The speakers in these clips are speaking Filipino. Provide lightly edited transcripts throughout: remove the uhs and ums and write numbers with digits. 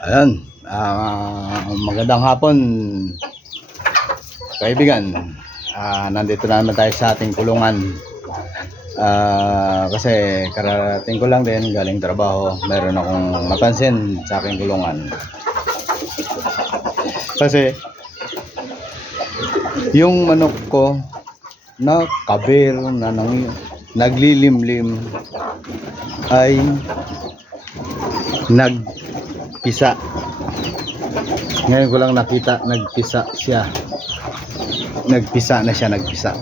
Ayan, magandang hapon kaibigan. Nandito naman tayo sa ating kulungan. Kasi karating ko lang din galing trabaho. Meron akong napansin sa aking kulungan. Kasi yung manok ko na kabir na naglilimlim ay nagpisa. Ngayon ko lang nakita nagpisa siya. Nagpisa na siya, nagpisa.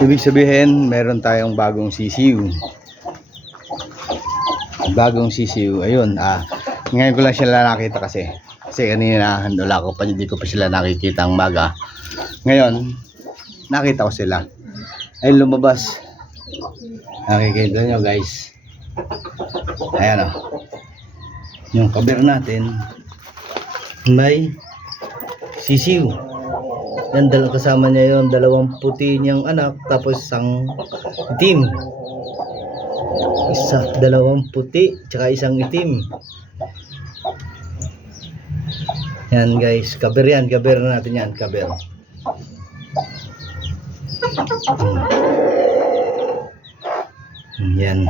Ibig sabihin, meron tayong bagong sisiw. Bagong sisiw, ayun. Ngayon ko lang sila nakita kasi kanina wala ko pa, hindi ko pa sila nakikita ang maga. Ngayon, nakita ko sila. Ay lumabas. Nakikita nyo guys. Ayan o. Yung kabir natin may sisiw. Yan, kasama niya yon, dalawang puti niyang anak, tapos isang itim. Dalawang puti tsaka isang itim. Yan guys, kabir yan, kabir na natin yan, kabir. Yan.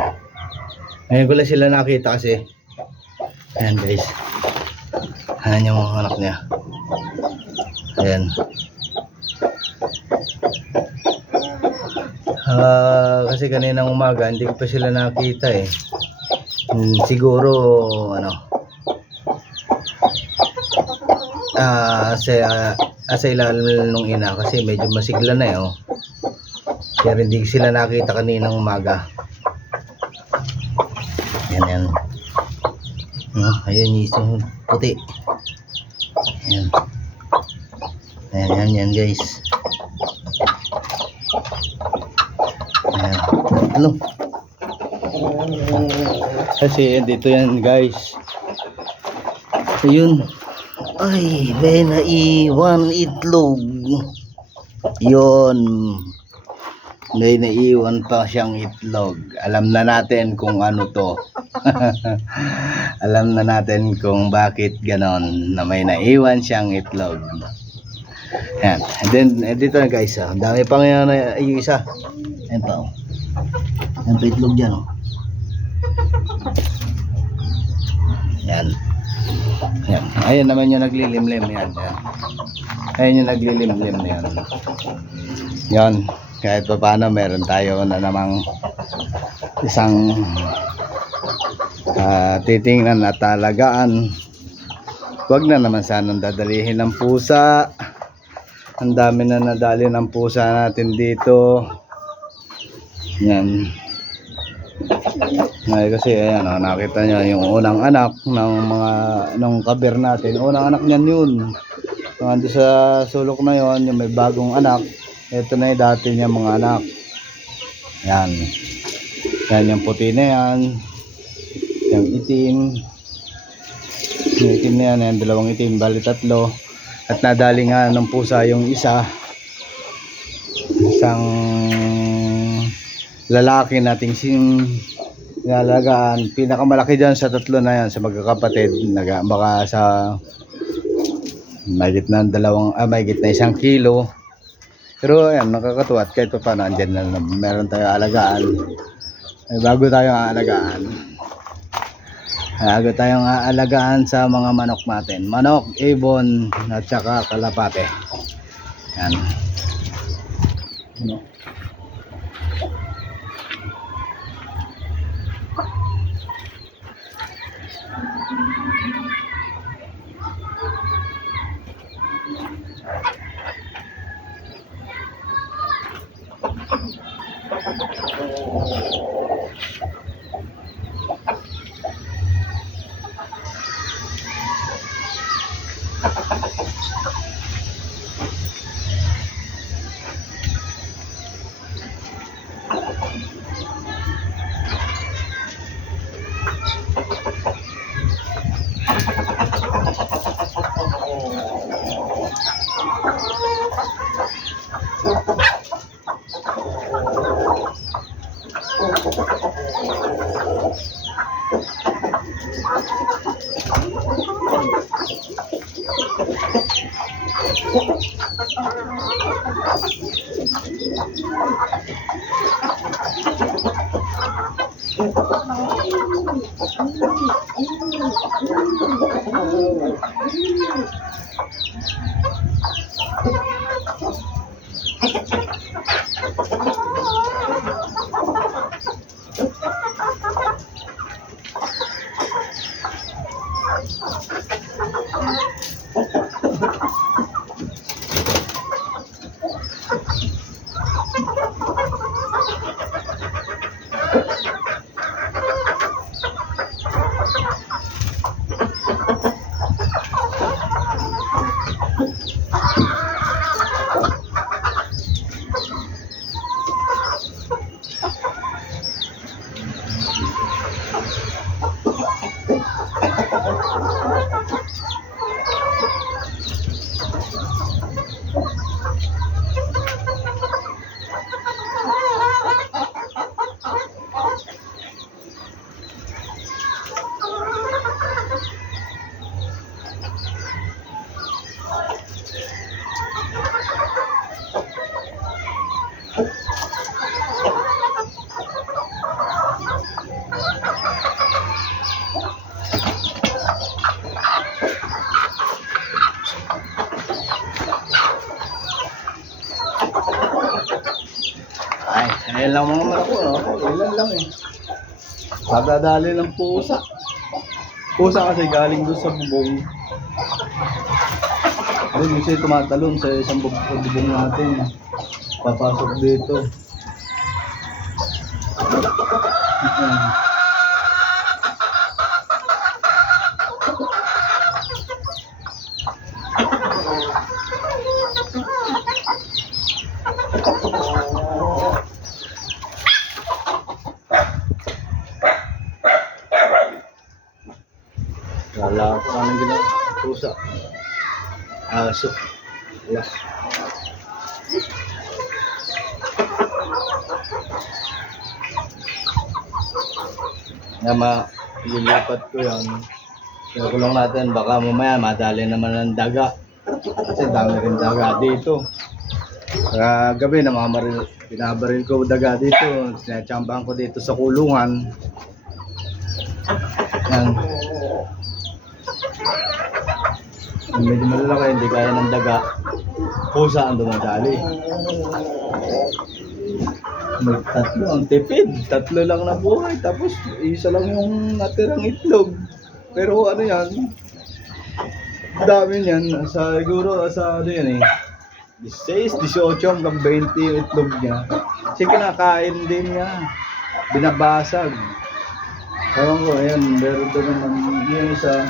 Ngayon ko lang sila nakita kasi. Ayan guys. Ayan yung mga anak niya. Ayan. Kasi kaninang umaga hindi ko pa sila nakita eh. Siguro ano. Sa ilalim nung ina kasi medyo masigla na eh oh. Kaya hindi sila nakita kaninang umaga. Yan. Ayun yung isang puti. Ayan guys. Ayan. Ano? Kasi dito yan guys. Ayun. Ay, may naiwan itlog. Yun. May naiwan pa siyang itlog. Alam na natin kung ano to. Alam na natin kung bakit ganon na may naiwan siyang itlog. Yan. And then dito na guys, ang dami pang yung isa. Ayan pa oh. Ayan pa itlog dyan oh. Yan. Yan. Ayan naman yung naglilimlim yan. Ayan yung naglilimlim yan. Yan. Kahit pa paano meron tayo na namang isang titingnan at talagaan. Huwag na naman sanang dadalihin ng pusa. Ang dami na nadali ng pusa natin dito. Yan. Kasi ayan o, nakita nyo yung unang anak ng kabir natin. Unang anak niyan yun. Ando sa sulok na yon, yung may bagong anak. Ito na yung dati niya mga anak. Yan. Yan yung puti na yan. Yung itim. Yung itim na yan. Yan dalawang itim. Bali tatlo. At nadali nga ng pusa yung isa. Isang lalaki nating nilalagaan. Pinakamalaki dyan sa tatlo na yan. Sa magkakapatid. Baka sa mahigit na 1 kilo. Pero ayan, nakakatuwa at kahit pa paano andyan na meron tayo alagaan. Bago tayong aalagaan sa mga manok natin. Manok, ibon at saka kalapate. Yan. Ay, ayan lang mga manok ko, no? Ilan lang eh. Pagdadali ng pusa. Pusa kasi galing doon sa bubong. Doon kasi tumatalon sa isang bubong natin. Papasok dito. Wala ko anong ginawa. Pusa. Aso. Wala. Lilipat ko yan. Kulong natin. Baka mamaya madali naman ng daga. Kasi dami rin daga dito. Gabi binabaril ko daga dito. Sinachambaan ko dito sa kulungan. Yan. Medyo malalaki, hindi kaya ng daga. Pusa ang dumadali. Tatlo ang tipid. Tatlo lang na buhay. Tapos isa lang yung natirang itlog. Pero ano yan? Dami yan. Siguro sa ano yan eh. 16, 18 hanggang 20 yung itlog niya. Kasi kinakain din niya. Binabasag. Ewan ko, ayan. Meron doon naman yung isa.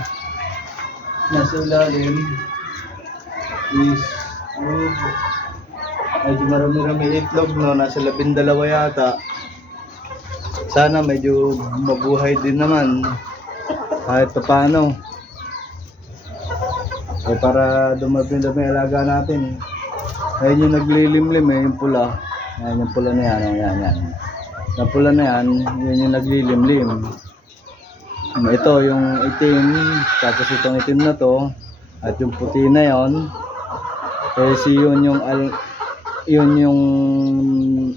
Nasa ilalim is medyo marami-rami itlog, no? Nasa 12 yata. Sana medyo mabuhay din naman kahit paano para dumami-dami alaga natin. Ayun yung naglilimlim yung pula. Ayan yung pula na yan, yan. Yung pula na yan, yun yung naglilimlim. Ito yung itim, tapos itong itim na to, at yung puti na yon, kasi yun yung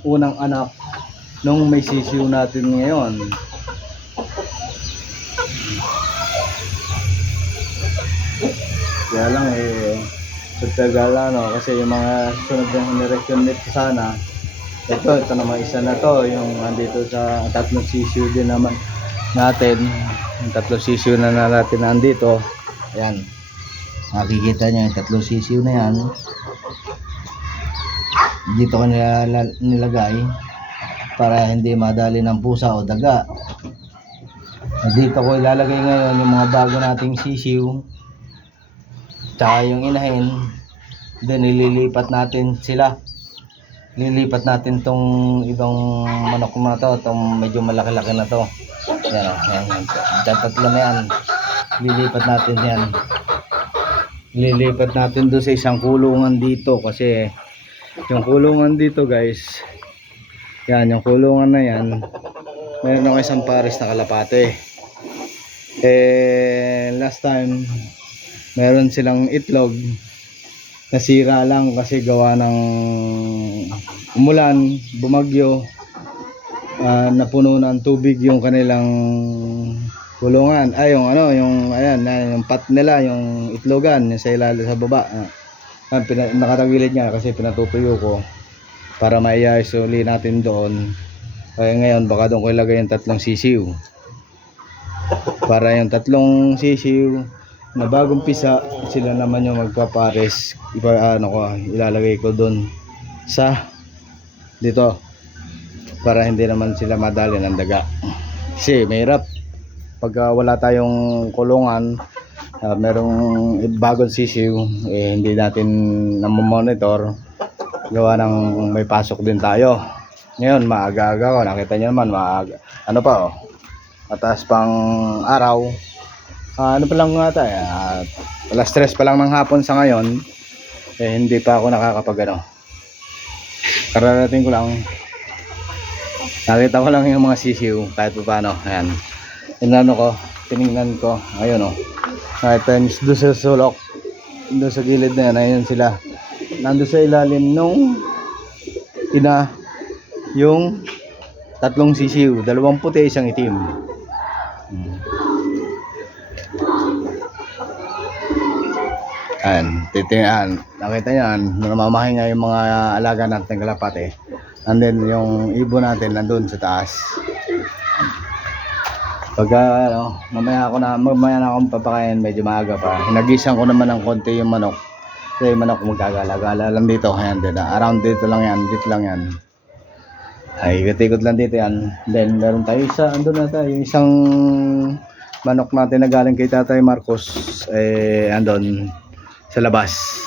unang anak nung may sisiw natin ngayon. Kaya lang sa tagal kasi yung mga sunod na generation nito sana, ito naman isa na to, yung andito sa tatlong sisiw din naman natin. Yung tatlong sisiw na natin nandito. Ayan. Makikita nyo yung tatlong sisiw na yan. Dito ko nilagay para hindi madali ng pusa o daga. Dito ko ilalagay ngayon yung mga bago nating sisiw. Tsaka yung inahin. Then ililipat natin sila. Lilipat natin itong manok na to, itong medyo malaki-laki na to. Yan. Tatlo na yan. Lilipat natin yan. Lilipat natin doon sa isang kulungan dito kasi yung kulungan dito guys, yan yung kulungan na yan, meron ako isang pares na kalapate. Last time Meron silang itlog, nasira lang kasi gawa ng umulan, bumagyo, napuno ng tubig yung kanilang kulungan. Ay, yung ano, yung ayan, yung pot nila, yung itlogan, yung sa ilalim sa baba. Nakatagilid nga kasi pinatutuyo ko para maiayos natin doon. Kaya ngayon baka doon ko ilagay yung 3 sisiw. Para yung 3 sisiw na bagong pisa, sila naman yung magpapares. Ilalagay ko doon sa dito para hindi naman sila madali ng daga. Kasi mahirap pag wala tayong kulungan, merong bagong sisiw, hindi natin namomonitor, gawa ng may pasok din tayo. Ngayon maaga-aga ko, nakita nyo naman maaga, ano pa mataas pang araw, ano pa lang nga tayo, alas 3 pa lang ng hapon sa ngayon, hindi pa ako nakakapag kararating ko lang, nakita ko lang yung mga sisiw kahit pa paano. Ayan, inano ko, tiningnan ko, ayun kahit doon sa sulok, doon sa gilid na yan, ayun sila, nandun sa ilalim nung yung 3 sisiw, 2 puti, 1 itim. Ayan, titingnan, nakita nyo, namamahay nga yung mga alaga natin kalapate. And then yung ibon natin nandun sa taas. Pagka mamaya na akong papakain, medyo maaga pa. Hinagisan ko naman ng konti yung manok. Kasi yung manok magkagala-gala lang dito. Ayan din, around dito lang yan, ay ikot-ikot lang dito yan. Then meron tayo andun na tayo, yung isang manok natin na galing kay Tatay Marcos, andun sa labas.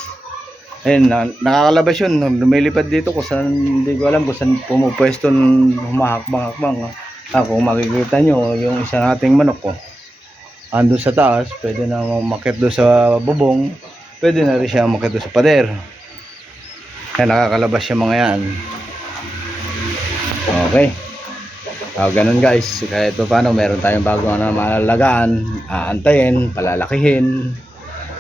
Ayun, nakakalabas yun, lumilipad dito kung saan, hindi ko alam kung saan pumupwesto, humahakbang-hakbang. Kung makikita nyo, yung isang ating manok ko, andun sa taas, pwede na umakyat doon sa bubong, pwede na rin siya umakyat doon sa pader. Kaya nakakalabas yung mga yan. Okay. Ganun guys, kahit paano meron tayong bagong malalagaan, aantayin, palalakihin.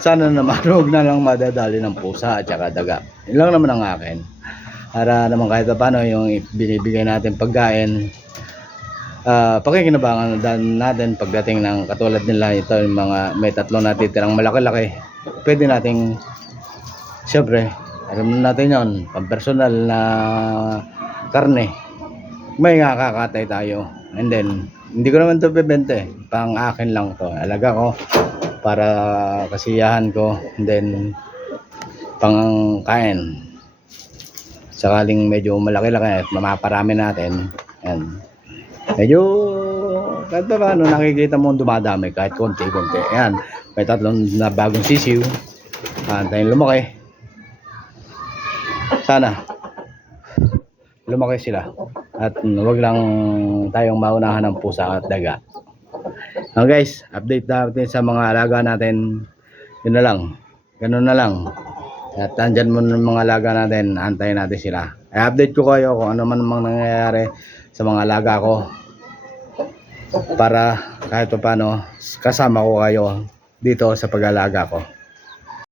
Sana naman huwag na lang madadali ng pusa at saka daga. Yun lang naman ang akin. Para naman kahit paano yung binibigay natin pagkain, pakikinabangan natin pagdating ng katulad nila ito, yung mga may 3 natitirang malaki-laki. Pwede nating, syempre, alam natin yon, pampersonal na karne. May kakatay tayo. And then, hindi ko naman ito bebente. Pang akin lang to. Alaga ko para kasiyahan ko. And then, pang kain. Sakaling medyo malaki-laki at mamaparami natin. And, medyo, kahit pa paano, nakikita mo dumadami kahit konti-konti. Ayan, may 3 na bagong sisiw. Antayin lumaki. Sana lumaki sila at wag lang tayong maunahan ng pusa at daga. Guys, update natin sa mga alaga natin. Yun na lang, ganun na lang. At andyan mo ng mga alaga natin, antayin natin sila. I-update ko kayo kung ano man mang nangyayari sa mga alaga ko, para kahit paano kasama ko kayo dito sa pag-alaga ko.